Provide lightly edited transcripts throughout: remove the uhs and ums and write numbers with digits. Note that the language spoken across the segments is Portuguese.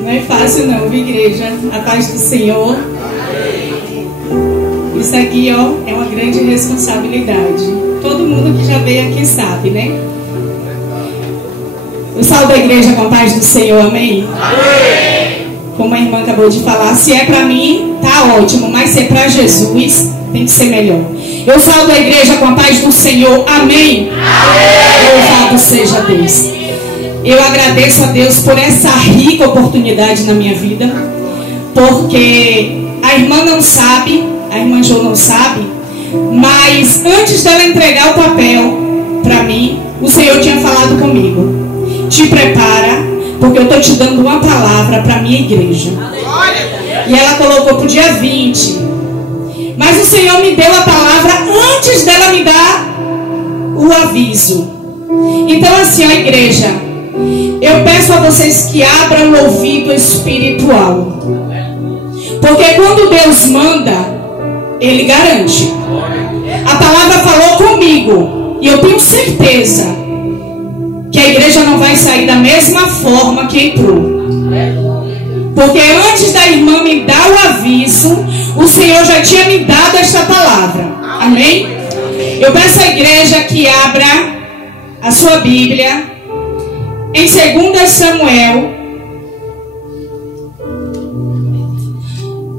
Não é fácil não, viu, igreja? A paz do Senhor. Isso aqui, ó, é uma grande responsabilidade. Todo mundo que já veio aqui sabe, né? Eu saúdo a igreja com a paz do Senhor, amém? Amém. Como a irmã acabou de falar, se é para mim, tá ótimo, mas se é para Jesus, tem que ser melhor. Eu saúdo a igreja com a paz do Senhor, amém? Amém. Louvado seja Deus. Eu agradeço a Deus por essa rica oportunidade na minha vida, porque a irmã não sabe, a irmã Jo não sabe, mas antes dela entregar o papel para mim, o Senhor tinha falado comigo: te prepara, porque eu estou te dando uma palavra para a minha igreja. E ela colocou para o dia 20. Mas o Senhor me deu a palavra antes dela me dar o aviso. Então assim, a igreja, eu peço a vocês que abram o ouvido espiritual. Porque quando Deus manda, Ele garante. A palavra falou comigo. E eu tenho certeza que a igreja não vai sair da mesma forma que entrou. Porque antes da irmã me dar o aviso, o Senhor já tinha me dado esta palavra. Amém? Eu peço à igreja que abra a sua Bíblia em 2 Samuel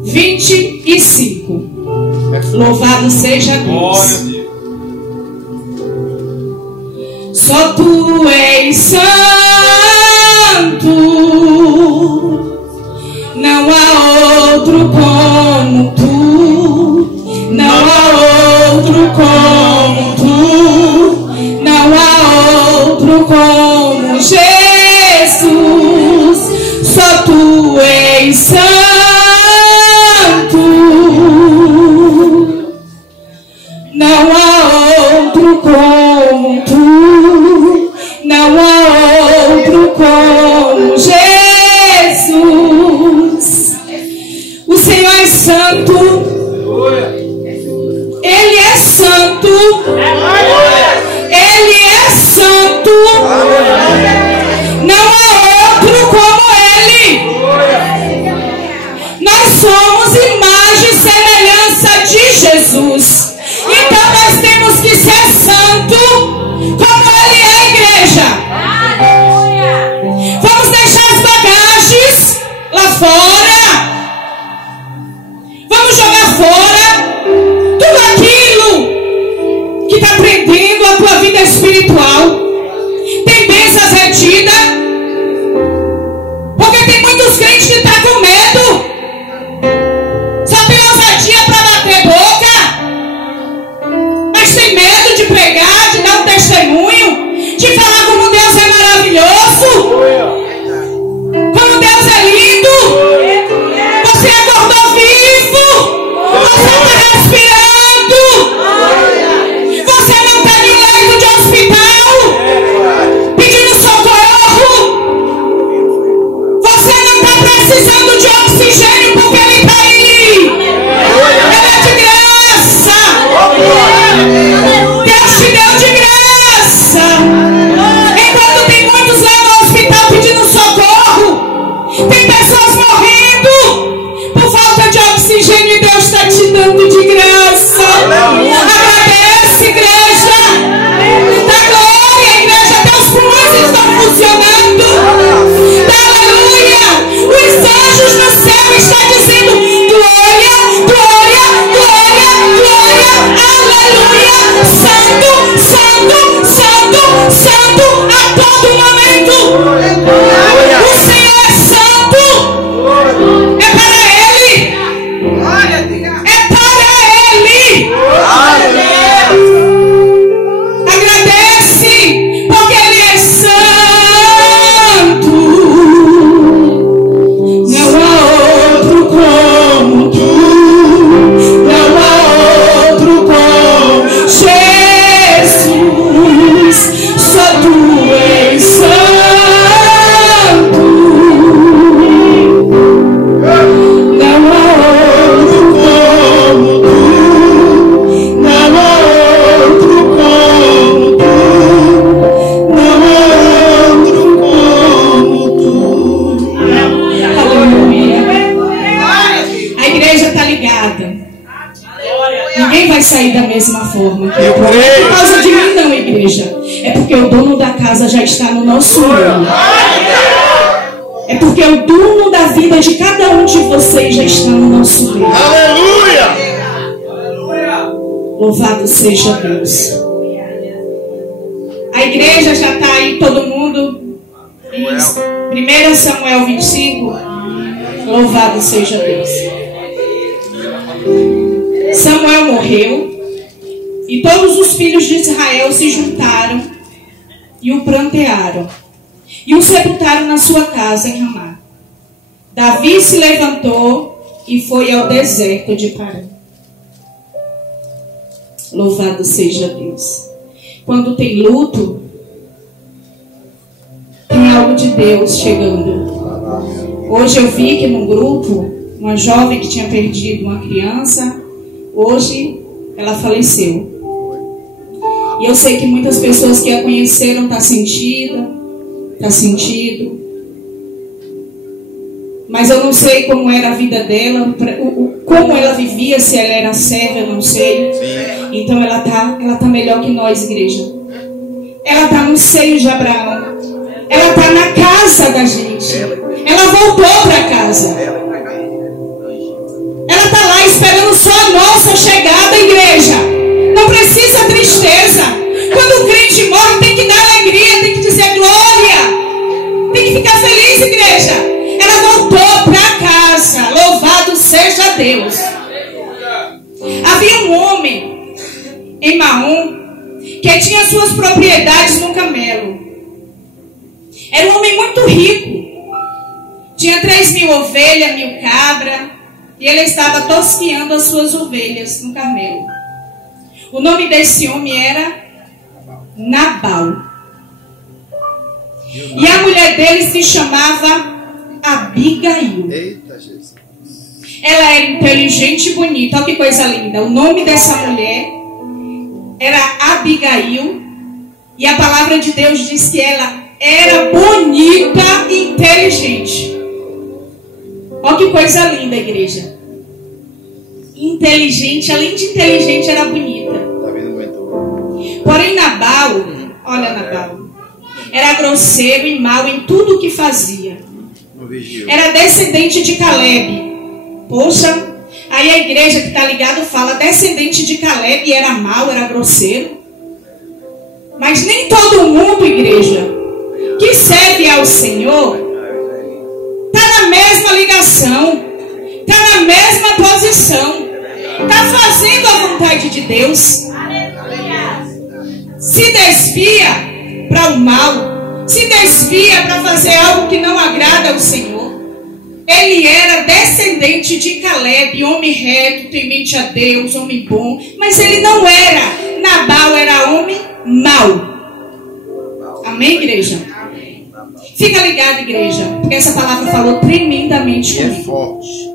25. Louvado seja Deus. Só tu és santo, não há outro como tu, não há outro como tu, não há outro como Jesus. Só tu és santo, não há outro como tu, não há outro como Jesus. O Senhor é santo, Ele é santo, Ele é santo, não há outro como Ele. Nós somos imagem e semelhança de Jesus. Então nós temos que ser santo como Ele é, igreja. Vamos deixar as bagagens lá fora. Vamos jogar fora tudo aquilo que está prendendo a tua vida espiritual. Tem bênçãos retidas, porque tem muitos crentes que estão com medo. Só tem ousadia para bater boca, mas tem medo de pregar, de dar um testemunho, de falar como Deus é maravilhoso, como Deus é lindo. Você acordou vivo, você está respirando, você não está em leito de hospital pedindo socorro, você não está precisando de oxigênio porque Ele está aí. Ele é de graça. Deus te deu de graça. Enquanto tem muitos lá no hospital pedindo socorro, tem pessoas morrendo por falta de oxigênio, e Deus está te dando de graça. Agradece, igreja. Dá glória, igreja. Teus pulmões estão funcionando. Aleluia. Os anjos no céu estão dizendo glória, glória, glória, glória. Aleluia. Santo, santo, santo, santo a todo momento. O Senhor é santo. vai sair da mesma forma. Não é por causa de mim não, igreja. É porque o dono da casa já está no nosso meio. É porque o dono da vida de cada um de vocês já está no nosso meio. Aleluia! Louvado seja Deus. A igreja já está aí, todo mundo. Em 1 Samuel 25. Louvado seja Deus. Samuel morreu. E todos os filhos de Israel se juntaram e o prantearam. E o sepultaram na sua casa em Ramá. Davi se levantou e foi ao deserto de Parã. Louvado seja Deus. Quando tem luto, tem algo de Deus chegando. Hoje eu vi que num grupo, uma jovem que tinha perdido uma criança, hoje ela faleceu. E eu sei que muitas pessoas que a conheceram estão sentido. Mas eu não sei como era a vida dela, como ela vivia, se ela era serva, eu não sei. Então ela tá melhor que nós, igreja. Ela tá no seio de Abraão. Ela tá na casa da gente. Ela voltou para casa. Ela tá lá esperando só a nossa chegada, igreja. Não precisa tristeza. Quando o crente morre, tem que dar alegria, tem que dizer glória. Tem que ficar feliz, igreja. Ela voltou para casa. Louvado seja Deus. Havia um homem em Maom que tinha suas propriedades no Camelo. Era um homem muito rico. Tinha 3.000 ovelhas, 1.000 cabras. E ele estava tosqueando as suas ovelhas no Carmelo. O nome desse homem era Nabal. E a mulher dele se chamava Abigail. Eita, Jesus. Ela era inteligente e bonita. Olha que coisa linda. O nome dessa mulher era Abigail. E a palavra de Deus diz que ela era bonita e inteligente. Olha que coisa linda, igreja. Inteligente, além de inteligente, era bonita. Tá vendo muito? Porém, Nabal, olha Nabal, era grosseiro e mau em tudo o que fazia. Era descendente de Caleb. Poxa, aí a igreja que está ligada fala, descendente de Caleb, era mau, era grosseiro. Mas nem todo mundo, igreja, que serve ao Senhor, está na mesma ligação, está na mesma posição, está fazendo a vontade de Deus. Se desvia para o mal, se desvia para fazer algo que não agrada ao Senhor. Ele era descendente de Caleb, homem reto, temente a Deus, homem bom, mas ele não era. Nabal era homem mau. Amém, igreja? Fica ligado, igreja, porque essa palavra falou tremendamente comigo. É forte.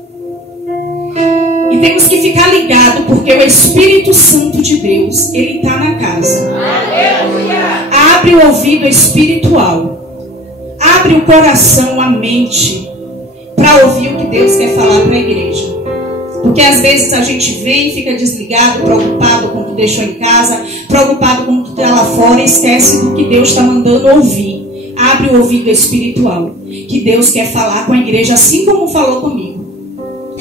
E temos que ficar ligado, porque o Espírito Santo de Deus, ele está na casa. Aleluia. Abre o ouvido espiritual, abre o coração, a mente, para ouvir o que Deus quer falar para a igreja. Porque às vezes a gente vem e fica desligado, preocupado com o que deixou em casa, preocupado com o que está lá fora, e esquece do que Deus está mandando ouvir. Abre o ouvido espiritual, que Deus quer falar com a igreja, assim como falou comigo.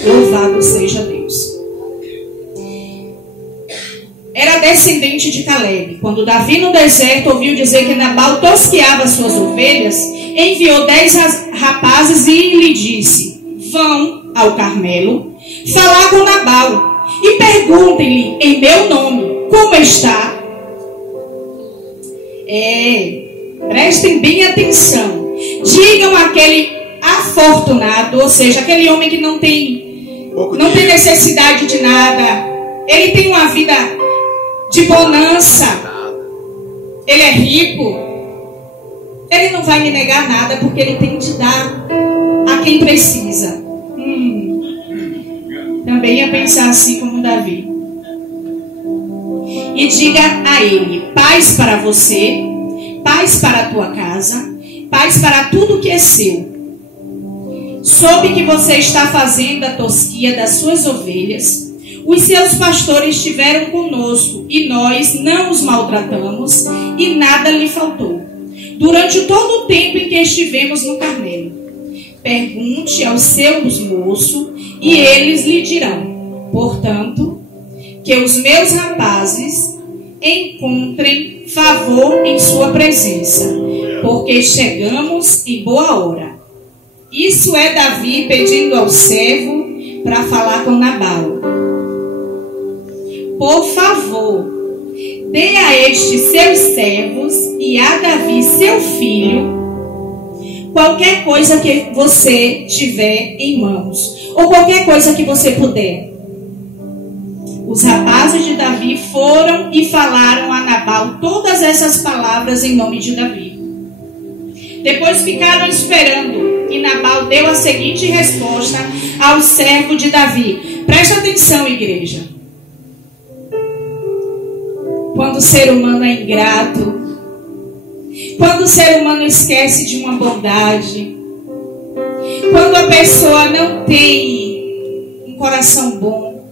Louvado seja Deus. Era descendente de Caleb. Quando Davi no deserto ouviu dizer que Nabal tosqueava suas ovelhas, enviou 10 rapazes e lhe disse: vão ao Carmelo falar com Nabal e perguntem-lhe em meu nome como está. Prestem bem atenção. Digam àquele afortunado, ou seja, aquele homem que não tem necessidade de nada, ele tem uma vida de bonança, ele é rico, ele não vai me negar nada, porque ele tem de dar a quem precisa. Também ia pensar assim como Davi. E diga a ele: paz para você, paz para a tua casa, paz para tudo que é seu. Soube que você está fazendo a tosquia das suas ovelhas. Os seus pastores estiveram conosco, e nós não os maltratamos, e nada lhe faltou, durante todo o tempo em que estivemos no Carmelo. Pergunte aos seus moços, e eles lhe dirão. Portanto, que os meus rapazes encontrem favor em sua presença, porque chegamos em boa hora. Isso é Davi pedindo ao servo para falar com Nabal. Por favor, dê a estes seus servos e a Davi, seu filho, qualquer coisa que você tiver em mãos, ou qualquer coisa que você puder. Os rapazes de Davi foram e falaram a Nabal todas essas palavras em nome de Davi. Depois ficaram esperando, e Nabal deu a seguinte resposta ao servo de Davi. Presta atenção, igreja. Quando o ser humano é ingrato, quando o ser humano esquece de uma bondade, quando a pessoa não tem um coração bom,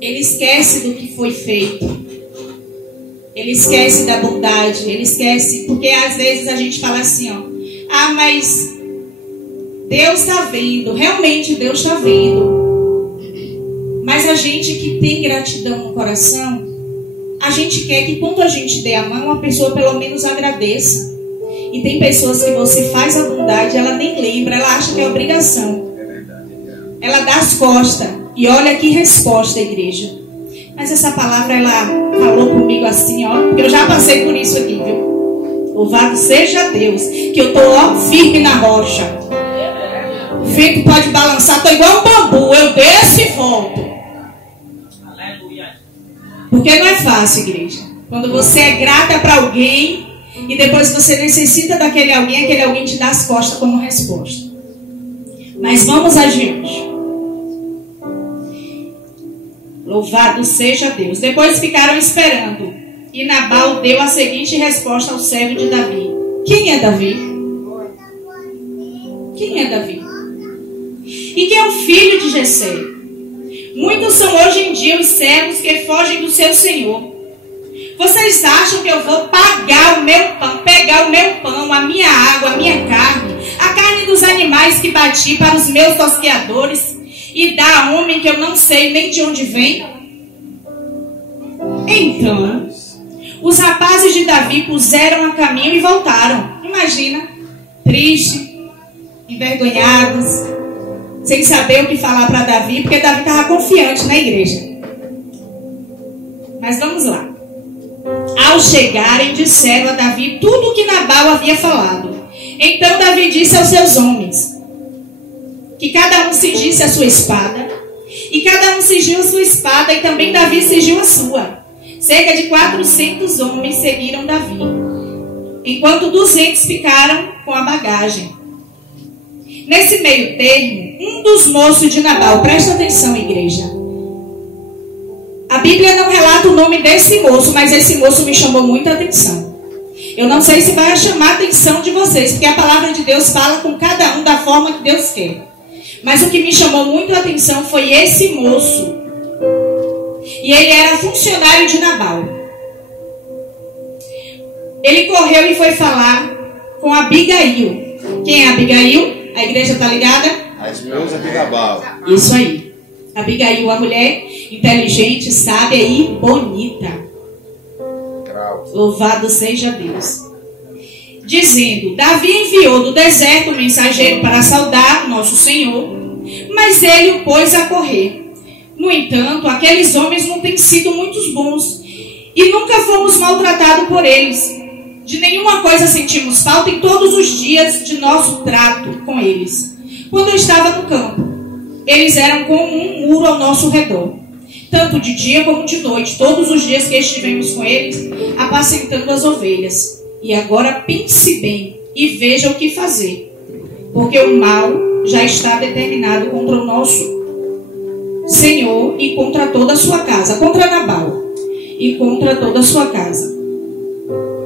ele esquece do que foi feito, ele esquece da bondade, ele esquece, porque às vezes a gente fala assim, ó, ah, mas Deus está vendo, realmente Deus está vendo, mas a gente que tem gratidão no coração, a gente quer que quando a gente dê a mão, a pessoa pelo menos agradeça. E tem pessoas que você faz a bondade, ela nem lembra, ela acha que é obrigação. Ela dá as costas. E olha que resposta, igreja. Mas essa palavra, ela falou comigo assim, ó, porque eu já passei por isso aqui, viu? Louvado seja Deus, que eu tô, ó, firme na rocha. O vento pode balançar, tô igual um bambu, eu desço e volto. Porque não é fácil, igreja. Quando você é grata para alguém e depois você necessita daquele alguém te dá as costas como resposta. Mas vamos adiante. Louvado seja Deus. Depois ficaram esperando. E Nabal deu a seguinte resposta ao servo de Davi. Quem é Davi? Quem é Davi? E quem é o filho de Jessé? Muitos são hoje em dia os servos que fogem do seu senhor. Vocês acham que eu vou pagar o meu pão, pegar o meu pão, a minha água, a minha carne, a carne dos animais que bati para os meus tosqueadores e dar a homem que eu não sei nem de onde vem? Então, os rapazes de Davi puseram a caminho e voltaram. Imagina, tristes, envergonhados, sem saber o que falar para Davi, porque Davi estava confiante na igreja. Mas vamos lá. Ao chegarem, disseram a Davi tudo o que Nabal havia falado. Então Davi disse aos seus homens que cada um cingisse a sua espada, e cada um cingiu a sua espada, e também Davi cingiu a sua. Cerca de 400 homens seguiram Davi, enquanto 200 ficaram com a bagagem. Nesse meio termo, um dos moços de Nabal, presta atenção, igreja. A Bíblia não relata o nome desse moço, mas esse moço me chamou muita atenção. Eu não sei se vai chamar a atenção de vocês, porque a palavra de Deus fala com cada um da forma que Deus quer. Mas o que me chamou muito a atenção foi esse moço. E ele era funcionário de Nabal. Ele correu e foi falar com Abigail. Quem é Abigail? A igreja está ligada? A esposa de Nabal. Isso aí. Abigail, uma mulher inteligente, sábia e bonita. Louvado seja Deus. Dizendo, Davi enviou do deserto um mensageiro para saudar nosso Senhor, mas ele o pôs a correr. No entanto, aqueles homens não têm sido muito bons e nunca fomos maltratados por eles. De nenhuma coisa sentimos falta em todos os dias de nosso trato com eles. Quando eu estava no campo, eles eram como um muro ao nosso redor, tanto de dia como de noite, todos os dias que estivemos com eles, apacentando as ovelhas. E agora pense bem e veja o que fazer, porque o mal já está determinado contra o nosso Senhor e contra toda a sua casa, contra Nabal e contra toda a sua casa.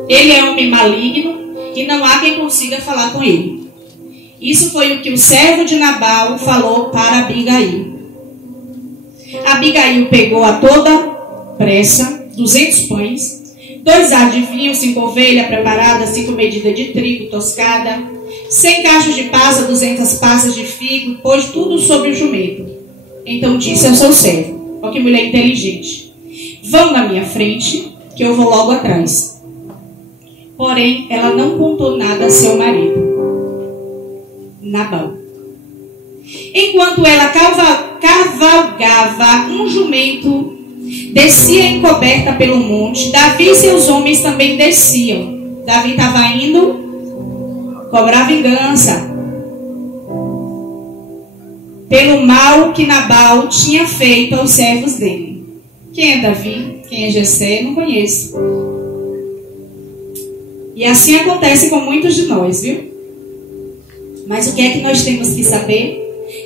Ele é homem maligno e não há quem consiga falar com ele. Isso foi o que o servo de Nabal falou para Abigail. Abigail pegou a toda pressa 200 pães, 2 ar de vinho, 5 ovelhas preparadas, 5 medidas de trigo toscada, 100 cachos de pasa, 200 passas de figo, pôs tudo sobre o jumento. Então disse ao seu servo: ó que mulher inteligente, vão na minha frente, que eu vou logo atrás. Porém, ela não contou nada a seu marido, Nabal. Enquanto ela cavalgava um jumento, descia encoberta pelo monte, Davi e seus homens também desciam. Davi estava indo cobrar vingança pelo mal que Nabal tinha feito aos servos dele. Quem é Davi? Quem é Jessé? Não conheço. E assim acontece com muitos de nós, viu? Mas o que é que nós temos que saber?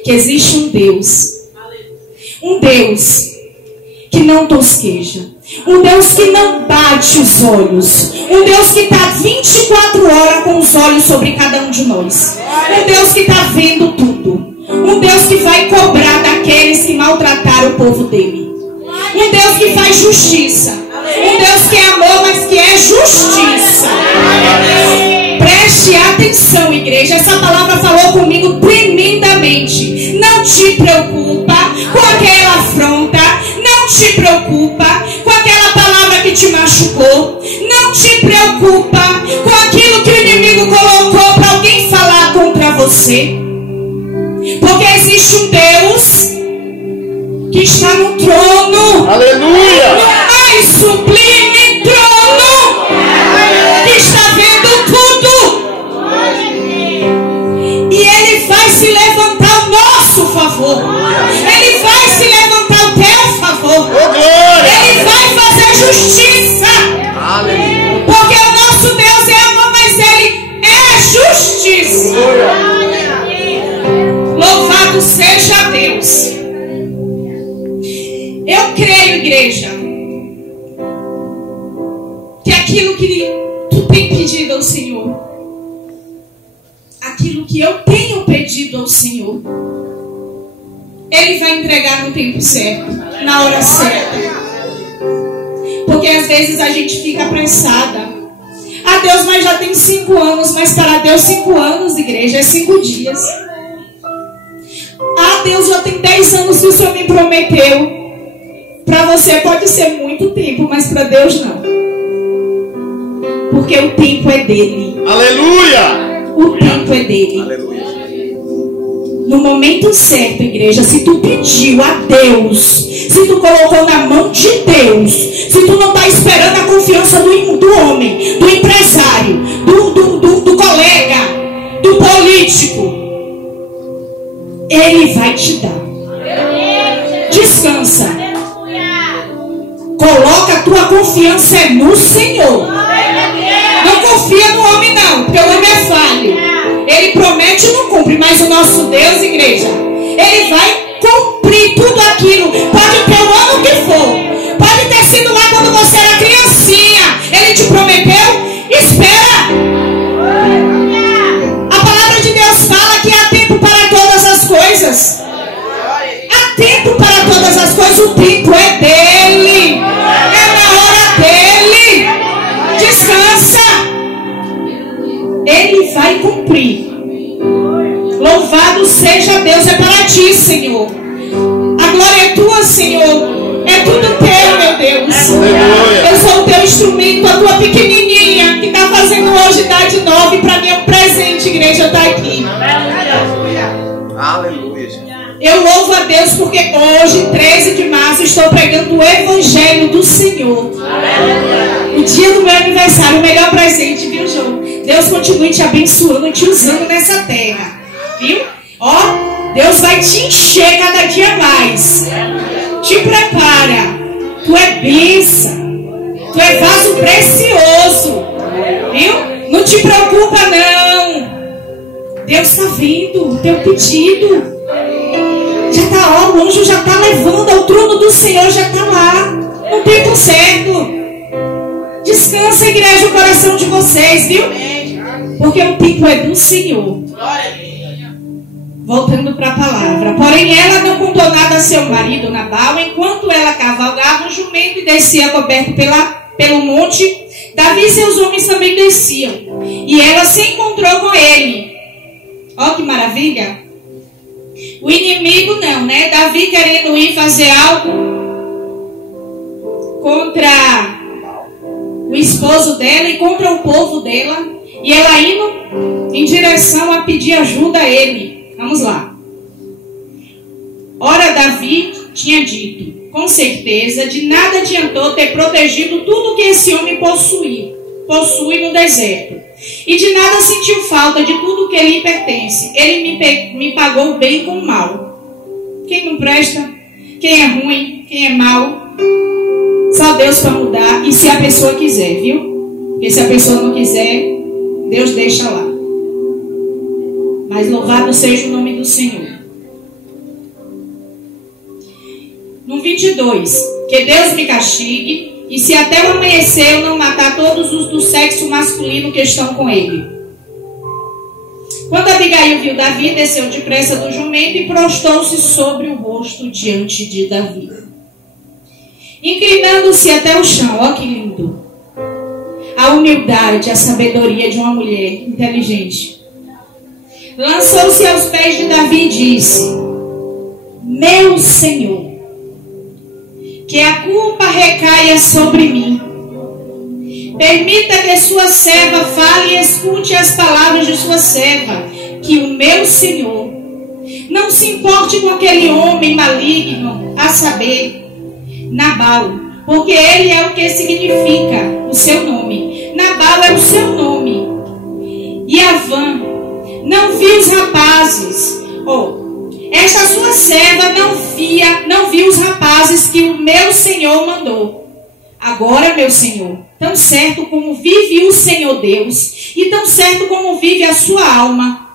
Que existe um Deus que não tosqueja, um Deus que não bate os olhos, um Deus que está 24 horas com os olhos sobre cada um de nós, um Deus que está vendo tudo, um Deus que vai cobrar daqueles que maltrataram o povo dele, um Deus que faz justiça, um Deus que é amor, mas que é justiça. Preste atenção, igreja, essa palavra falou comigo tremendamente. Não te preocupa com aquela afronta, não te preocupa com aquela palavra que te machucou, não te preocupa com aquilo que o inimigo colocou para alguém falar contra você, porque existe um Deus que está no trono, aleluia, no mais sublime trono, que está vendo tudo, e Ele vai se levantar ao nosso favor, Ele vai se levantar ao teu favor, Ele vai fazer justiça, porque o nosso Deus é amor, mas Ele é justiça. Louvado seja Deus. Eu creio, igreja, que aquilo que tu tem pedido ao Senhor, aquilo que eu tenho pedido ao Senhor, Ele vai entregar no tempo certo, na hora certa. Porque às vezes a gente fica apressada. Ah, Deus, mas já tem 5 anos. Mas para Deus 5 anos, igreja, é 5 dias. Ah, Deus, já tem 10 anos que o Senhor me prometeu. Para você pode ser muito tempo, mas para Deus não. Porque o tempo é dele. Aleluia! O tempo é dele. Aleluia. No momento certo, igreja, se tu pediu a Deus, se tu colocou na mão de Deus, se tu não está esperando a confiança do homem, do empresário, do colega, do político, Ele vai te dar. Descansa. Coloca a tua confiança no Senhor. Não confia no homem não, porque o homem é falho. Ele promete e não cumpre, mas o nosso Deus, igreja, Ele vai cumprir tudo aquilo. Pode ter o ano que for, pode ter sido lá quando você era criancinha, Ele te prometeu. Espera. A palavra de Deus fala que há tempo para todas as coisas. Há tempo para todas as coisas. O tempo é dele, é na hora dele. Descansa. Ele vai cumprir. Louvado seja Deus. É para ti, Senhor. A glória é tua, Senhor. É tudo teu, meu Deus. Eu sou o teu instrumento, a tua pequenininha que está fazendo hoje idade 9. Para mim é um presente, igreja, está aqui. Aleluia. Eu louvo a Deus porque hoje, 13 de março, estou pregando o Evangelho do Senhor. O dia do meu aniversário, o melhor presente, viu, João? Deus continue te abençoando e te usando nessa terra. Viu? Ó, Deus vai te encher cada dia mais. Te prepara. Tu é bênção. Tu é vaso precioso. Viu? Não te preocupa, não. Deus está vendo o teu pedido. Já está, ó, o anjo já está levando ao trono do Senhor, já está lá. No tempo certo. Descansa, igreja, o coração de vocês, viu? Porque o tempo é do Senhor. Voltando para a palavra. Porém, ela não contou nada a seu marido Nabal, enquanto ela cavalgava um jumento e descia coberto pelo monte. Davi e seus homens também desciam. E ela se encontrou com ele. Ó, que maravilha. O inimigo não, né? Davi querendo ir fazer algo contra o esposo dela e contra o povo dela. E ela indo em direção a pedir ajuda a ele. Vamos lá. Ora, Davi tinha dito, com certeza, de nada adiantou ter protegido tudo que esse homem possui no deserto. E de nada sentiu falta de tudo que lhe pertence. Ele me pagou bem com mal. Quem não presta, quem é ruim, quem é mau, só Deus para mudar. E se a pessoa quiser, viu? Porque se a pessoa não quiser, Deus deixa lá. Mas louvado seja o nome do Senhor. No 22. Que Deus me castigue, e se até o amanhecer eu não matar todos os do sexo masculino que estão com ele. Quando Abigail viu Davi, desceu depressa do jumento e prostou-se sobre o rosto diante de Davi, inclinando-se até o chão. Ó, que lindo! A humildade, a sabedoria de uma mulher inteligente. Lançou-se aos pés de Davi e disse: meu Senhor, que a culpa recaia sobre mim. Permita que sua serva fale e escute as palavras de sua serva, que o meu Senhor não se importe com aquele homem maligno, a saber, Nabal, porque ele é o que significa o seu nome. Nabal é o seu nome. E Avã não viu os rapazes. Esta sua serva não viu os rapazes que o meu Senhor mandou. Agora, meu Senhor, tão certo como vive o Senhor Deus, e tão certo como vive a sua alma,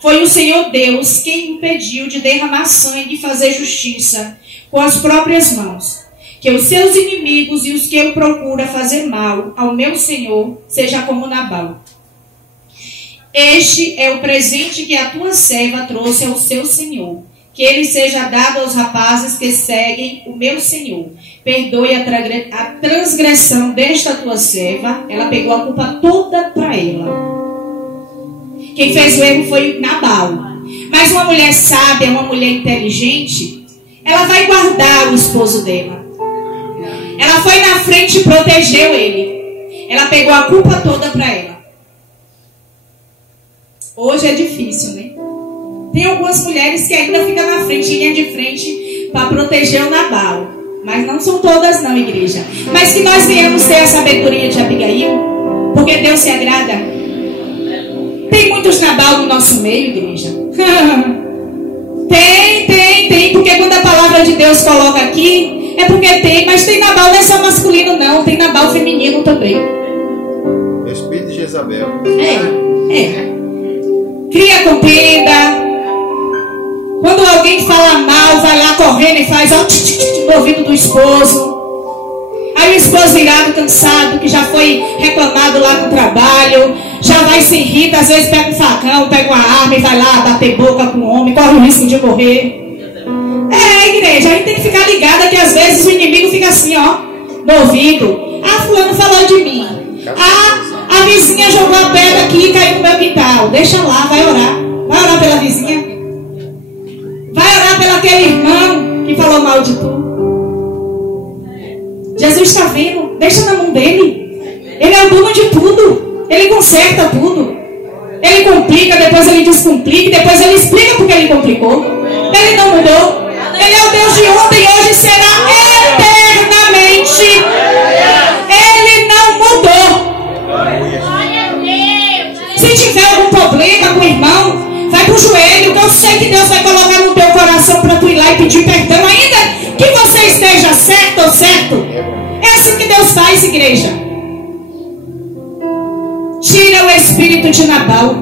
foi o Senhor Deus quem impediu de derramar sangue e fazer justiça com as próprias mãos. Que os seus inimigos e os que eu procuro fazer mal ao meu Senhor seja como Nabal. Este é o presente que a tua serva trouxe ao seu Senhor. Que ele seja dado aos rapazes que seguem o meu Senhor. Perdoe a transgressão desta tua serva. Ela pegou a culpa toda para ela. Quem fez o erro foi Nabal. Mas uma mulher sábia, uma mulher inteligente, ela vai guardar o esposo dela. Ela foi na frente e protegeu ele. Ela pegou a culpa toda para ela. Hoje é difícil, né? Tem algumas mulheres que ainda ficam na frente, linha de frente, para proteger o Nabal. Mas não são todas não, igreja. Mas que nós venhamos ter a sabedoria de Abigail, porque Deus se agrada. Tem muitos Nabal no nosso meio, igreja. Tem. Porque quando a palavra de Deus coloca aqui, é porque tem. Mas tem Nabal, não é só masculino não. Tem Nabal feminino também. Espírito de Jezabel. Cria contenda. Quando alguém fala mal, vai lá correndo e faz no ouvido do esposo. Aí o esposo irado, cansado, que já foi reclamado lá no trabalho, já vai se irrita, às vezes pega um facão, pega uma arma e vai lá bater boca com o homem, corre o risco de morrer. Igreja, a gente tem que ficar ligada que às vezes o inimigo fica assim, ó, no ouvido. Fulano falou de mim. A vizinha jogou a pedra aqui e caiu no meu quintal. Deixa lá, vai orar. Vai orar pela vizinha. Vai orar pelo aquele irmão que falou mal de tu. Jesus está vendo. Deixa na mão dele. Ele é o dono de tudo. Ele conserta tudo. Ele complica, depois ele descomplica, depois ele explica porque ele complicou. Ele não mudou. Ele é o Deus de ontem e hoje será eternamente. Ele não mudou. Se tiver algum problema com o irmão, vai pro joelho, que eu sei que Deus vai colocar no teu coração para tu ir lá e pedir perdão, ainda que você esteja certo ou certo. É assim que Deus faz, igreja. Tira o espírito de Nabal.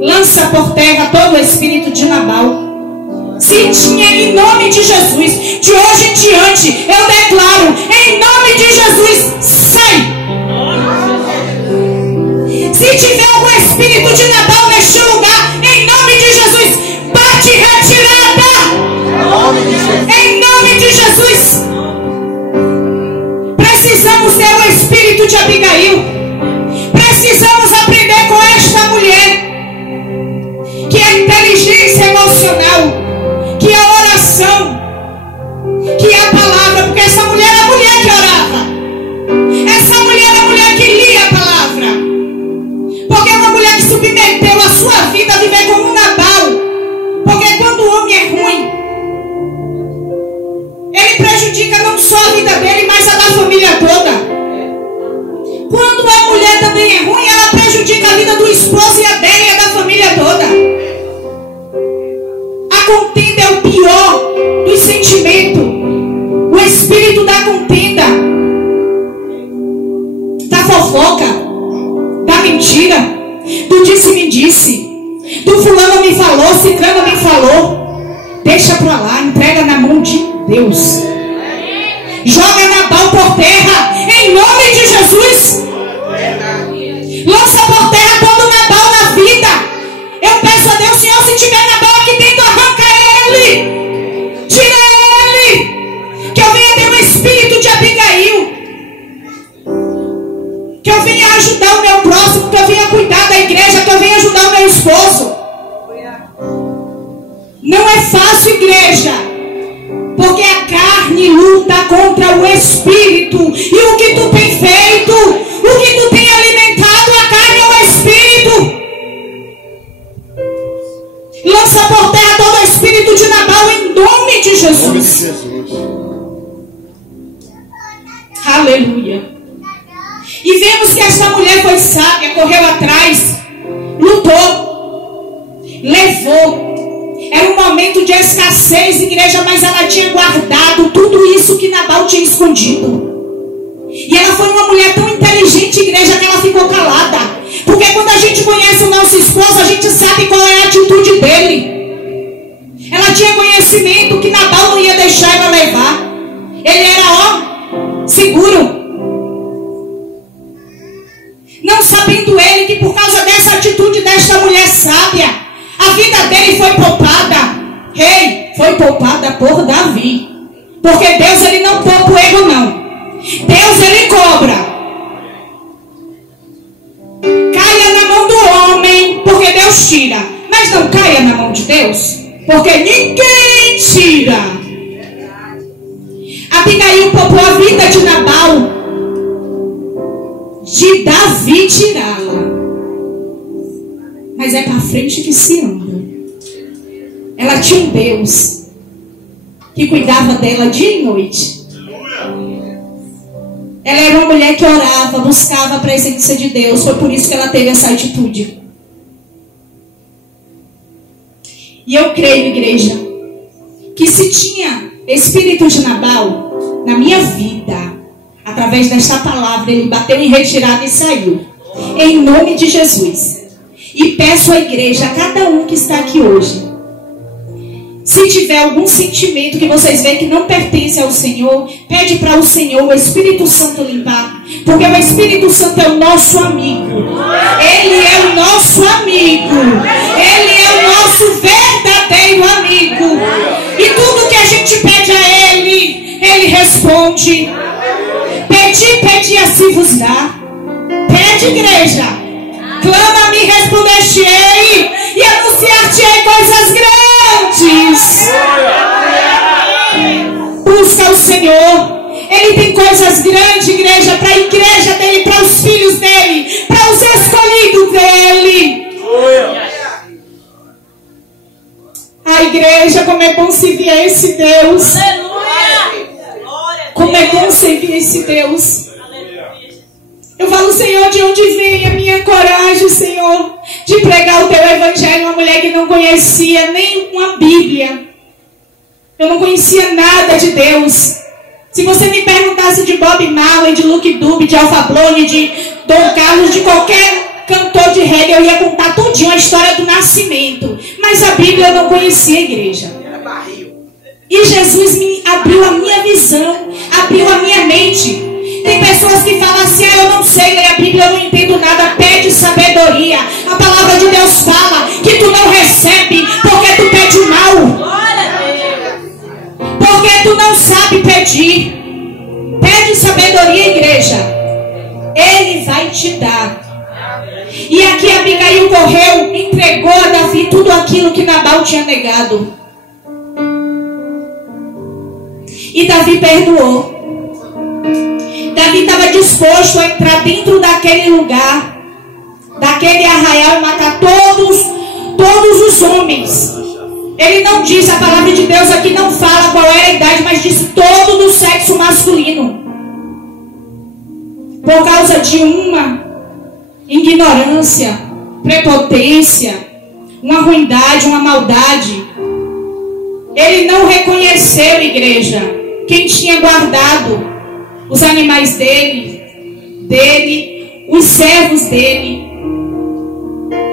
Lança por terra todo o espírito de Nabal. Se tinha, em nome de Jesus, de hoje em diante, eu declaro, em nome de Jesus, sai. Se tiver algum espírito de Nabal neste lugar, em nome de Jesus, devocional, que é a oração, que é a palavra, porque essa mulher era a mulher que orava. Essa mulher era a mulher que lia a palavra. Porque é uma mulher que submeteu a sua vida a viver como um Nabal. Porque quando o homem é ruim, ele prejudica não só a vida dele, mas a da família toda. Quando a mulher também é ruim, ela prejudica a vida do esposo e a dela e a da família toda. A contenda é o pior dos sentimentos. O espírito da contenda, da fofoca, da mentira, do disse-me-disse, do fulano me falou, ciclano me falou. Deixa pra lá, entrega na mão de Deus. Joga Nabal por terra, em nome de Jesus. Lança por terra todo Nabal na vida. Eu peço a Deus, Senhor, se tiver Nabal aqui dentro, arranca ele. Tira ele. Que eu venha ter um espírito de Abigail. Que eu venha ajudar o meu próximo, que eu venha cuidar da igreja, que eu venha ajudar o meu esposo. Não é fácil, igreja. Porque a carne luta contra o espírito. E o que tu tem feito, o que tu tem alimentado, a carne ou o espírito. Lança por terra todo o espírito de Nabal em nome de Jesus. Aleluia. E vemos que esta mulher foi sábia, correu atrás, lutou, levou. Era um momento de escassez, igreja, mas ela tinha guardado tudo isso que Nabal tinha escondido. E ela foi uma mulher tão inteligente, igreja, que ela ficou calada. Porque quando a gente conhece o nosso esposo, a gente sabe qual é a atitude dele. Ela tinha conhecimento que Nabal não ia deixar ela levar. Ele era, seguro. Não sabendo ele que por causa dessa atitude desta mulher sábia, a vida dele foi poupada. Foi poupada por Davi. Porque Deus, ele não poupa o erro, não. Deus, ele cobra. Caia na mão do homem, porque Deus tira. Mas não caia na mão de Deus, porque ninguém tira. Abigail poupou a vida de Nabal, de Davi tirá-la. Mas é para frente que se anda. Ela tinha um Deus que cuidava dela dia e noite. Ela era uma mulher que orava, buscava a presença de Deus. Foi por isso que ela teve essa atitude. E eu creio, igreja, que se tinha espírito de Nabal na minha vida, através desta palavra, ele bateu em retirada e saiu. Em nome de Jesus. E peço à igreja, a cada um que está aqui hoje, se tiver algum sentimento que vocês veem que não pertence ao Senhor, pede para o Senhor, o Espírito Santo, limpar. Porque o Espírito Santo é o nosso amigo. Ele é o nosso amigo. Ele é o nosso verdadeiro amigo. E tudo que a gente pede a Ele, Ele responde. Pedi, assim vos dá. Pede, igreja. Clama-me, respondeste-ei, e anunciar-te-ei coisas grandes. Busca o Senhor. Ele tem coisas grandes, igreja, para a igreja dele, para os filhos dele, para os escolhidos dele. A igreja, como é bom servir a esse Deus. Como é bom servir a esse Deus. Eu falo, Senhor, de onde vem a minha coragem, Senhor, de pregar o teu evangelho? Uma mulher que não conhecia nem uma Bíblia. Eu não conhecia nada de Deus. Se você me perguntasse de Bob Marley, de Luke Dube, de Alpha Blonde, de Dom Carlos, de qualquer cantor de reggae, eu ia contar tudinho a história do nascimento. Mas a Bíblia eu não conhecia, igreja. E Jesus me abriu a minha visão, abriu a minha mente. Tem pessoas que falam assim, eu não sei ler a Bíblia, eu não entendo nada. Pede sabedoria. A palavra de Deus fala que tu não recebe porque tu pede o mal. Porque tu não sabe pedir. Pede sabedoria, igreja. Ele vai te dar. E aqui Abigail correu, entregou a Davi tudo aquilo que Nabal tinha negado. E Davi perdoou. Davi estava disposto a entrar dentro daquele lugar, daquele arraial, e matar todos os homens. Ele não diz, a palavra de Deus aqui não fala qual era a idade, mas diz todo do sexo masculino. Por causa de uma ignorância, prepotência, uma ruindade, uma maldade. Ele não reconheceu, igreja, quem tinha guardado os animais dele, os servos dele,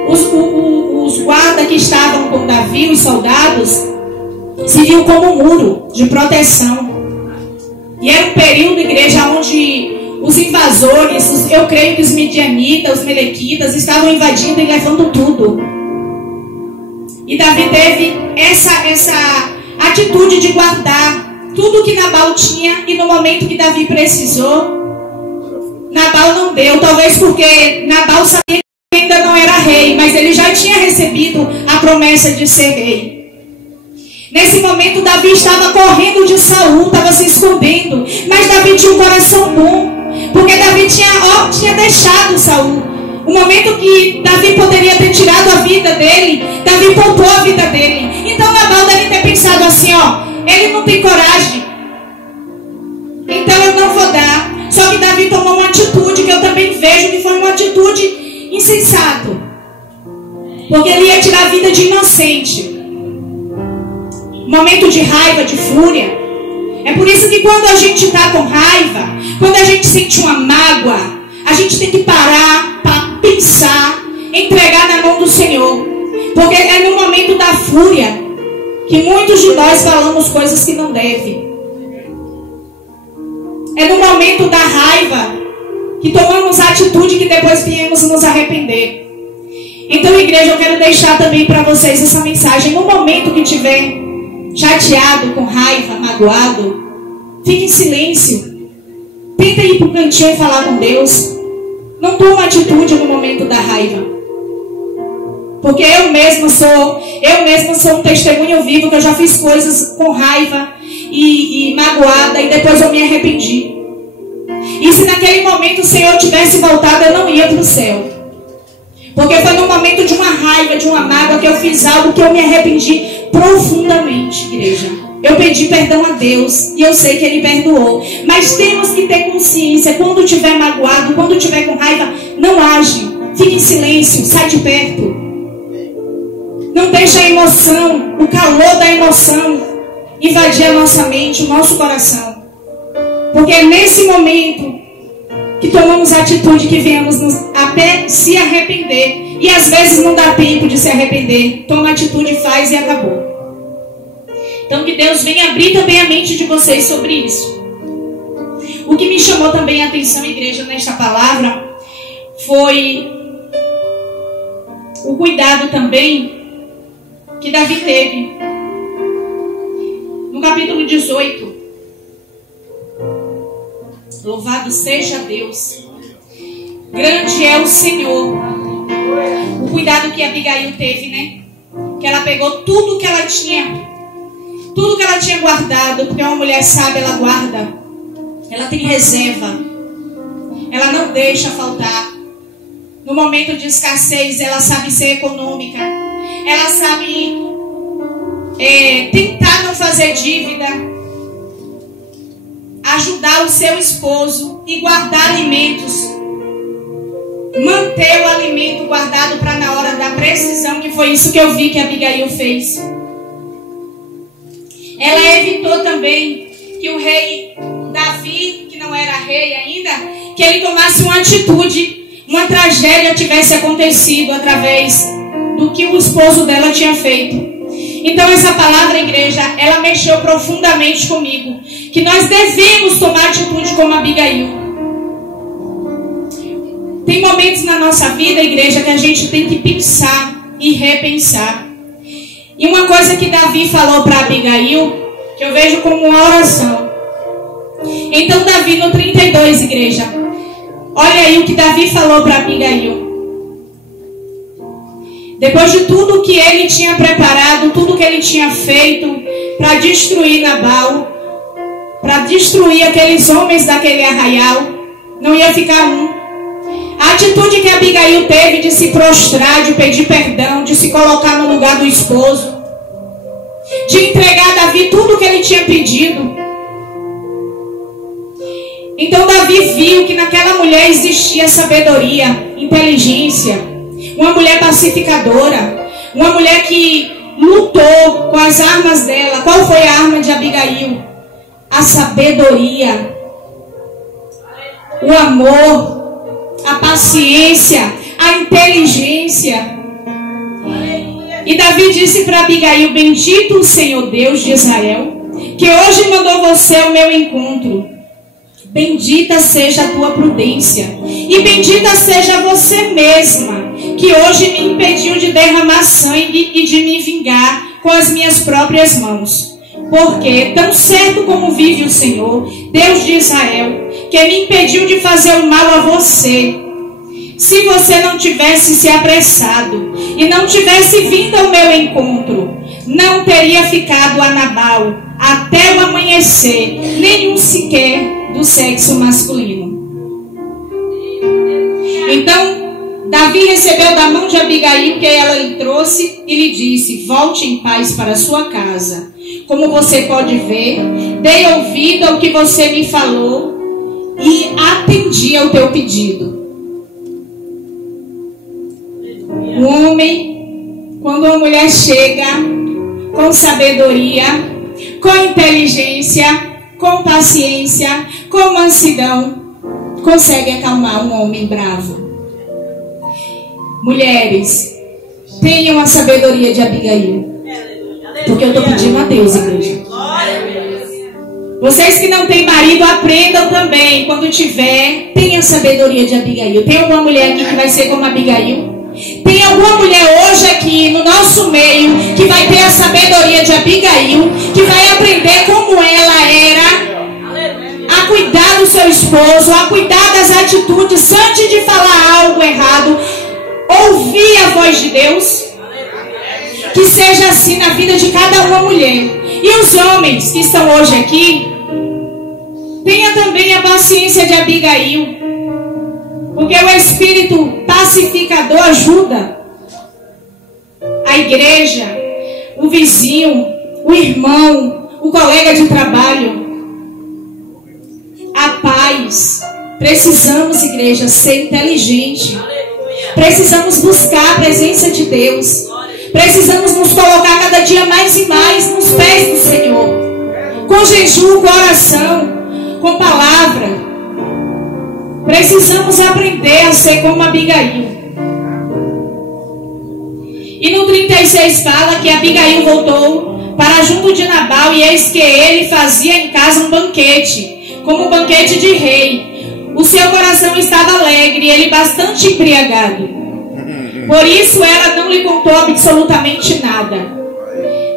os guardas que estavam com Davi, os soldados, se viam como um muro de proteção. E era um período, igreja, onde os invasores, eu creio que os midianitas, os melequitas, estavam invadindo e levando tudo. E Davi teve essa atitude de guardar tudo que Nabal tinha, e no momento que Davi precisou, Nabal não deu. Talvez porque Nabal sabia que ainda não era rei, mas ele já tinha recebido a promessa de ser rei. Nesse momento Davi estava correndo de Saul, estava se escondendo, mas Davi tinha um coração bom, porque Davi tinha deixado Saul. O momento que Davi poderia ter tirado a vida dele, Davi poupou a vida dele. Então Nabal deve ter pensado assim, ele não tem coragem, então eu não vou dar. Só que Davi tomou uma atitude que eu também vejo que foi uma atitude insensata, porque ele ia tirar a vida de inocente. Momento de raiva, de fúria. É por isso que quando a gente está com raiva, quando a gente sente uma mágoa, a gente tem que parar para pensar, entregar na mão do Senhor. Porque é no momento da fúria que muitos de nós falamos coisas que não devem. É no momento da raiva que tomamos a atitude que depois viemos nos arrepender. Então, igreja, eu quero deixar também para vocês essa mensagem. No momento que tiver chateado, com raiva, magoado, fique em silêncio. Tenta ir para o cantinho e falar com Deus. Não toma atitude no momento da raiva. Porque eu mesma sou um testemunho vivo, que eu já fiz coisas com raiva e magoada, e depois eu me arrependi. E se naquele momento o Senhor tivesse voltado, eu não ia para o céu. Porque foi no momento de uma raiva, de uma mágoa, que eu fiz algo que eu me arrependi profundamente, igreja. Eu pedi perdão a Deus e eu sei que Ele perdoou. Mas temos que ter consciência, quando estiver magoado, quando estiver com raiva, não age. Fique em silêncio, sai de perto. Não deixe a emoção, o calor da emoção, invadir a nossa mente, o nosso coração. Porque é nesse momento que tomamos a atitude que viemos até se arrepender. E às vezes não dá tempo de se arrepender. Toma atitude, faz e acabou. Então que Deus venha abrir também a mente de vocês sobre isso. O que me chamou também a atenção, igreja, nesta palavra, foi o cuidado também que Davi teve. No capítulo 18. Louvado seja Deus. Grande é o Senhor. O cuidado que Abigail teve, né? Que ela pegou tudo que ela tinha guardado, porque uma mulher sábia, ela guarda, ela tem reserva, ela não deixa faltar. No momento de escassez, ela sabe ser econômica, ela sabe tentar não fazer dívida, ajudar o seu esposo e guardar alimentos, manter o alimento guardado para na hora da precisão, que foi isso que eu vi que Abigail fez. Ela evitou também que o rei Davi, que não era rei ainda, que ele tomasse uma atitude, uma tragédia tivesse acontecido através do que o esposo dela tinha feito. Então essa palavra, igreja, ela mexeu profundamente comigo, que nós devemos tomar atitude como Abigail. Tem momentos na nossa vida, igreja, que a gente tem que pensar e repensar. E uma coisa que Davi falou para Abigail, que eu vejo como uma oração. Então Davi no 32, igreja, olha aí o que Davi falou para Abigail. Depois de tudo que ele tinha preparado, tudo que ele tinha feito para destruir Nabal, para destruir aqueles homens daquele arraial, não ia ficar um. A atitude que Abigail teve de se prostrar, de pedir perdão, de se colocar no lugar do esposo, de entregar a Davi tudo o que ele tinha pedido. Então Davi viu que naquela mulher existia sabedoria, inteligência, uma mulher pacificadora, uma mulher que lutou com as armas dela. Qual foi a arma de Abigail? A sabedoria, o amor, a paciência, a inteligência. E Davi disse para Abigail: bendito o Senhor Deus de Israel, que hoje mandou você ao meu encontro. Bendita seja a tua prudência, e bendita seja você mesma, que hoje me impediu de derramar sangue e de me vingar com as minhas próprias mãos. Porque, tão certo como vive o Senhor, Deus de Israel, que me impediu de fazer o mal a você, se você não tivesse se apressado e não tivesse vindo ao meu encontro, não teria ficado a Nabal até o amanhecer, nenhum sequer do sexo masculino. Então Davi recebeu da mão de Abigail que ela lhe trouxe e lhe disse: volte em paz para sua casa. Como você pode ver, dei ouvido ao que você me falou e atendi ao teu pedido. O homem, quando uma mulher chega com sabedoria, com inteligência, com paciência, com mansidão, consegue acalmar um homem bravo. Mulheres, tenham a sabedoria de Abigail. Porque eu estou pedindo a Deus, igreja. Vocês que não têm marido, aprendam também. Quando tiver, tenha a sabedoria de Abigail. Tem alguma mulher aqui que vai ser como Abigail? Tem alguma mulher hoje aqui no nosso meio que vai ter a sabedoria de Abigail, que vai aprender como ela era a cuidar do seu esposo, a cuidar das atitudes antes de falar algo errado, ouvir a voz de Deus? Que seja assim na vida de cada uma mulher. E os homens que estão hoje aqui, tenha também a paciência de Abigail, porque o espírito pacificador ajuda a igreja, o vizinho, o irmão, o colega de trabalho, a paz. Precisamos, igreja, ser inteligente. Precisamos buscar a presença de Deus. Precisamos nos colocar cada dia mais e mais nos pés do Senhor, com jejum, com oração, com palavra. Precisamos aprender a ser como Abigail. E no 36 fala que Abigail voltou para junto de Nabal, e eis que ele fazia em casa um banquete, como um banquete de rei. O seu coração estava alegre e ele bastante embriagado. Por isso ela não lhe contou absolutamente nada.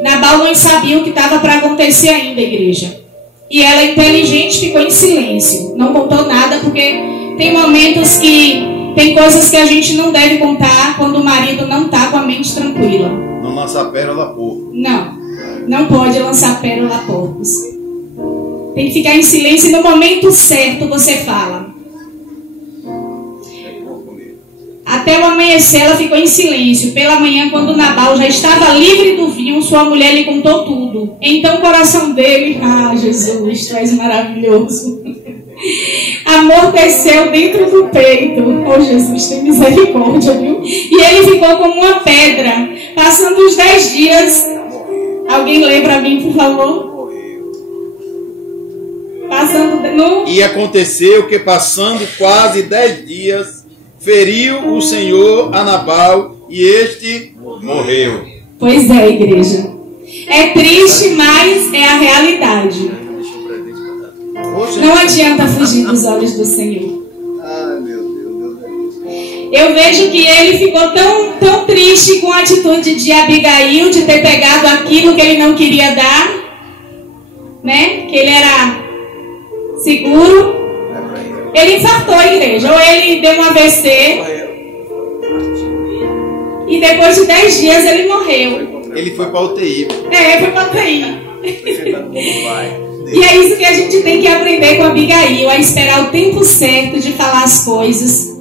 Nabal não sabia o que estava para acontecer ainda, igreja. E ela, inteligente, ficou em silêncio. Não contou nada, porque tem momentos que tem coisas que a gente não deve contar quando o marido não está com a mente tranquila. Não lançar pérola a porco. Não pode lançar pérola a porcos. Tem que ficar em silêncio e no momento certo você fala. Até o amanhecer ela ficou em silêncio. Pela manhã, quando Nabal já estava livre do vinho, sua mulher lhe contou tudo. Então o coração dele, Jesus, tu és maravilhoso, amorteceu dentro do peito. Oh Jesus, tem misericórdia, viu? E ele ficou como uma pedra. Passando os 10 dias, alguém lê para mim, por favor? E aconteceu que, passando quase 10 dias, feriu o Senhor a Nabal e este morreu. Pois é, igreja. É triste, mas é a realidade. Não adianta fugir dos olhos do Senhor. Ai, meu Deus. Eu vejo que ele ficou tão triste com a atitude de Abigail, de ter pegado aquilo que ele não queria dar, né? Que ele era seguro. Ele infartou a igreja, ou ele deu um AVC E depois de 10 dias ele morreu. Ele foi para UTI. Foi para UTI. E é isso que a gente tem que aprender com a Abigail, a esperar o tempo certo de falar as coisas,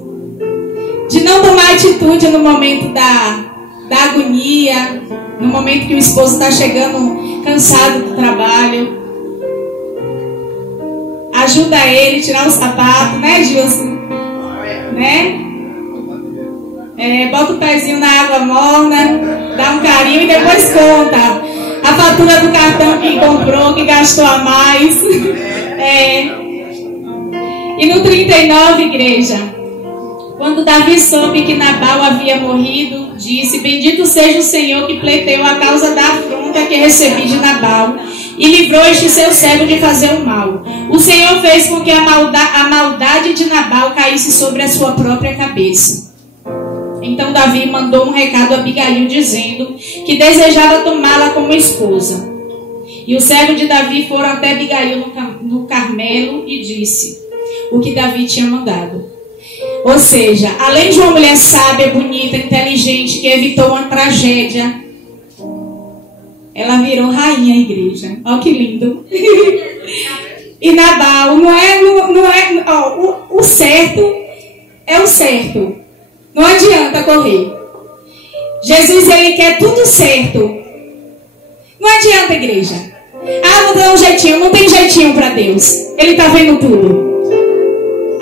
de não tomar atitude no momento da agonia, no momento que o esposo está chegando cansado do trabalho. Ajuda ele a tirar o sapato, né, Gilson? Né? Bota o pezinho na água morna, dá um carinho e depois conta a fatura do cartão que comprou, que gastou a mais. E no 39, igreja, quando Davi soube que Nabal havia morrido, disse: bendito seja o Senhor que pleiteou a causa da afronta que recebi de Nabal e livrou este seu servo de fazer o mal. O Senhor fez com que a maldade de Nabal caísse sobre a sua própria cabeça. Então Davi mandou um recado a Abigail dizendo que desejava tomá-la como esposa. E o servo de Davi foram até Abigail no Carmelo e disse o que Davi tinha mandado. Ou seja, além de uma mulher sábia, bonita, inteligente, que evitou uma tragédia, ela virou rainha, igreja. Olha que lindo. E Nabal, o certo é o certo. Não adianta correr. Jesus, ele quer tudo certo. Não adianta, igreja. Vou dar um jeitinho. Não tem jeitinho para Deus. Ele está vendo tudo.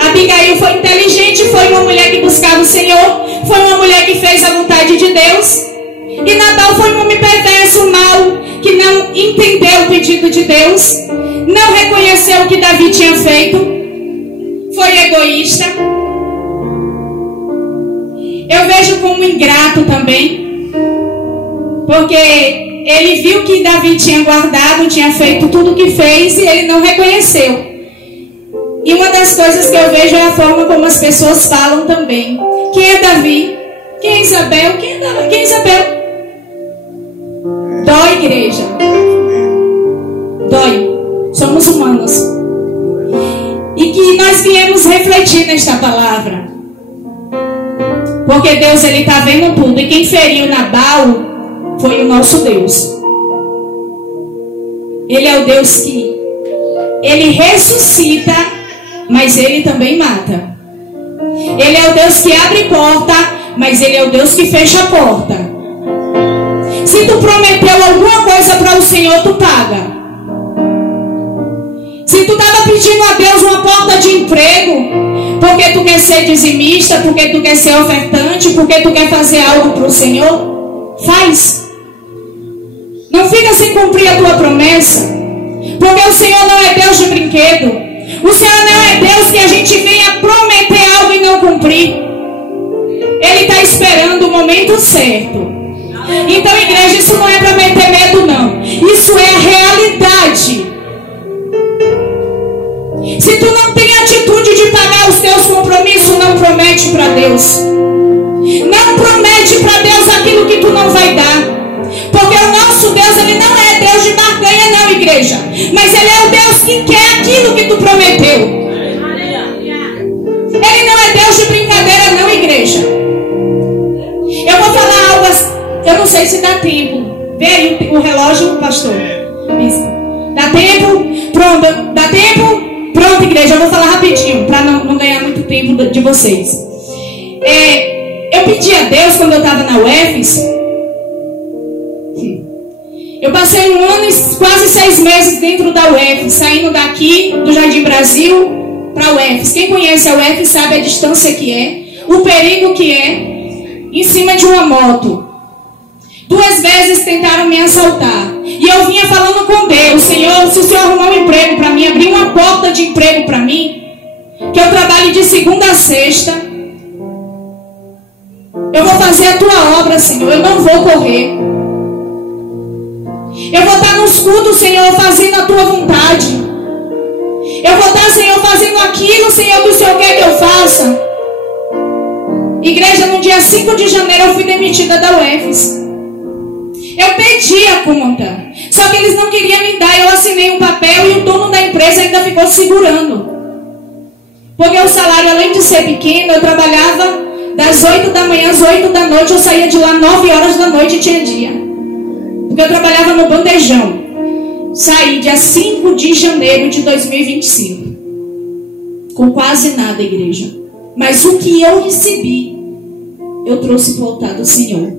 Abigail foi inteligente, foi uma mulher que buscava o Senhor, foi uma mulher que fez a vontade de Deus. E Nabal foi um homem perverso, mau, que não entendeu o pedido de Deus, não reconheceu o que Davi tinha feito, foi egoísta. Eu vejo como ingrato também, porque ele viu que Davi tinha guardado, tinha feito tudo o que fez e ele não reconheceu. E uma das coisas que eu vejo é a forma como as pessoas falam também. Quem é Davi? Quem é Isabel? Quem é Isabel? Dói, igreja. Dói. Somos humanos. E que nós viemos refletir nesta palavra. Porque Deus, ele está vendo tudo. E quem feriu Nabal foi o nosso Deus. Ele é o Deus que ele ressuscita, mas ele também mata. Ele é o Deus que abre porta, mas ele é o Deus que fecha a porta. Se tu prometeu alguma coisa para o Senhor, tu paga. Se tu estava pedindo a Deus uma porta de emprego, porque tu quer ser dizimista, porque tu quer ser ofertante, porque tu quer fazer algo para o Senhor, faz. Não fica sem cumprir a tua promessa, porque o Senhor não é Deus de brinquedo. O Senhor não é Deus que a gente venha prometer algo e não cumprir. Ele está esperando o momento certo. Então, igreja, isso não é para meter medo, não. Isso é a realidade. Se tu não tem atitude de pagar os teus compromissos, não promete para Deus. Não promete para Deus aquilo que tu não vai dar. Porque o nosso Deus, ele não é Deus de barganha, não, igreja. Mas ele é o Deus que quer aquilo que tu prometeu. Ele não é Deus de brincadeira, não, igreja. Eu vou falar algo assim, eu não sei se dá tempo. Vê aí o relógio, pastor. Isso. Dá tempo? Pronto, dá tempo? Pronto, igreja, eu vou falar rapidinho, para não ganhar muito tempo de vocês. Eu pedi a Deus, quando eu estava na UFES, eu passei 1 ano e quase 6 meses dentro da UFES, saindo daqui do Jardim Brasil para a UFES. Quem conhece a UFES sabe a distância que é, o perigo que é, em cima de uma moto. 2 vezes tentaram me assaltar. E eu vinha falando com Deus: Senhor, se o Senhor arrumar um emprego para mim, abrir uma porta de emprego para mim, que eu trabalhe de segunda a sexta, eu vou fazer a tua obra, Senhor. Eu não vou correr. Eu vou estar nos cultos, Senhor, fazendo a tua vontade. Eu vou estar, Senhor, fazendo aquilo, Senhor, que o Senhor quer que eu faça. Igreja, no dia 5 de janeiro eu fui demitida da UFES. Eu pedi a conta, só que eles não queriam me dar. Eu assinei um papel e o dono da empresa ainda ficou segurando. Porque o salário, além de ser pequeno, eu trabalhava Das 8 da manhã às 8 da noite, eu saía de lá 9 horas da noite e tinha dia. Porque eu trabalhava no bandejão. Saí dia 5 de janeiro de 2025. Com quase nada, igreja. Mas o que eu recebi, eu trouxe para o altar do Senhor.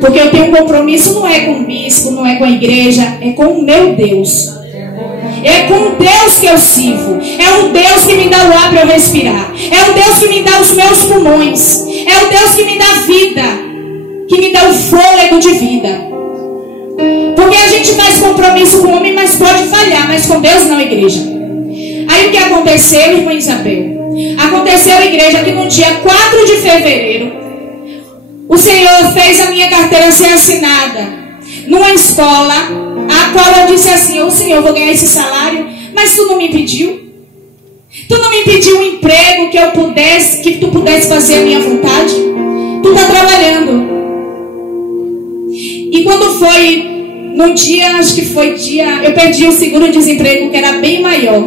Porque eu tenho um compromisso, não é com o bispo, não é com a igreja, é com o meu Deus. É com o Deus que eu sirvo. É o Deus que me dá o ar para eu respirar. É o Deus que me dá os meus pulmões. É o Deus que me dá vida. Que me dá o fôlego de vida. Porque a gente faz compromisso com o homem, mas pode falhar. Mas com Deus não, igreja. Aí o que aconteceu, irmã Isabel? Aconteceu, igreja, que no dia 4 de fevereiro, o Senhor fez a minha carteira ser assinada numa escola, a qual eu disse assim: ô Senhor, eu vou ganhar esse salário, mas tu não me pediu? Tu não me pediu um emprego que tu pudesse fazer a minha vontade? Tu está trabalhando. E quando foi no dia, acho que foi dia, eu perdi o seguro-desemprego, que era bem maior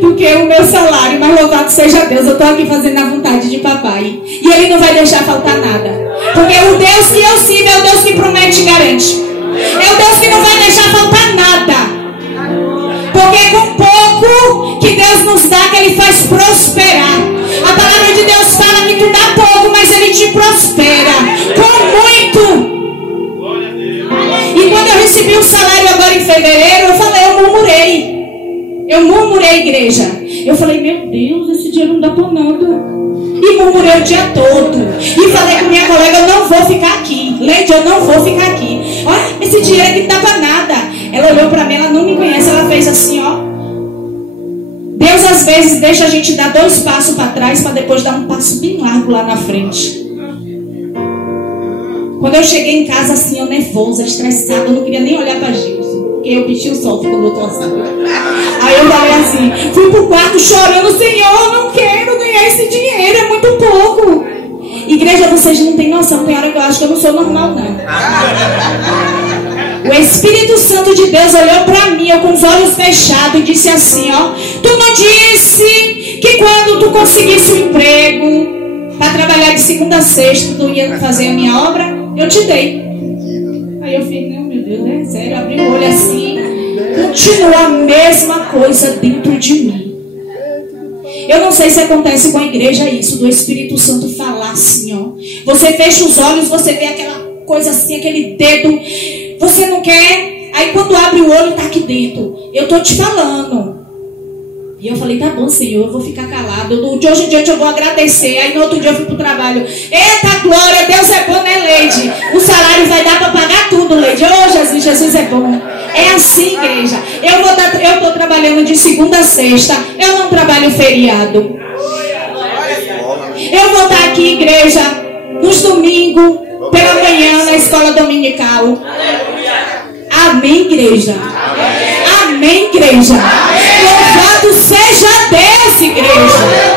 do que o meu salário, mas louvado seja Deus, eu estou aqui fazendo a vontade de papai. E Ele não vai deixar faltar nada. Porque o Deus que eu sirvo é o Deus que promete e garante. É o Deus que não vai deixar faltar nada. Porque é com pouco que Deus nos dá que Ele faz prosperar. A palavra de Deus fala que tu dá pouco, mas Ele te prospera com muito. E quando eu recebi o salário agora em fevereiro, eu falei, eu murmurei, igreja. Eu falei, meu Deus, esse dinheiro não dá para nada. E murmurei o dia todo. E falei com minha colega, eu não vou ficar aqui. Leide, eu não vou ficar aqui. Olha, esse dinheiro aqui não dá para nada. Ela olhou para mim, ela não me conhece, ela fez assim, ó. Deus às vezes deixa a gente dar 2 passos para trás, para depois dar um passo bem largo lá na frente. Quando eu cheguei em casa assim, eu nervosa, estressada, eu não queria nem olhar para Gilson, porque eu pedi o sol quando eu tô assim. Aí eu falei assim, fui pro quarto chorando, Senhor, eu não quero ganhar esse dinheiro, é muito pouco. Igreja, vocês não têm noção, tem hora que eu acho que eu não sou normal, não. O Espírito Santo de Deus olhou para mim, eu com os olhos fechados, e disse assim, ó, tu não disse que quando tu conseguisse um emprego para trabalhar de segunda a sexta, tu ia fazer a minha obra? Eu te dei. Aí eu falei, não, meu Deus, é sério, abri o olho assim, continua a mesma coisa dentro de mim. Eu não sei se acontece com a igreja isso, do Espírito Santo falar assim, ó. Você fecha os olhos, você vê aquela coisa assim, aquele dedo, você não quer, aí quando abre o olho, tá aqui dentro. Eu tô te falando. E eu falei, tá bom, Senhor, eu vou ficar calado. De hoje em diante eu vou agradecer. Aí no outro dia eu fui pro trabalho. Eita glória, Deus é bom, né, Leide? O salário vai dar para pagar tudo, Leide. Ô, Jesus, Jesus é bom. É assim, igreja. Eu tô trabalhando de segunda a sexta. Eu não trabalho feriado. Eu vou estar aqui, igreja, nos domingos, pela manhã, na escola dominical. Amém, igreja. Amém, igreja. Louvado seja Deus, igreja.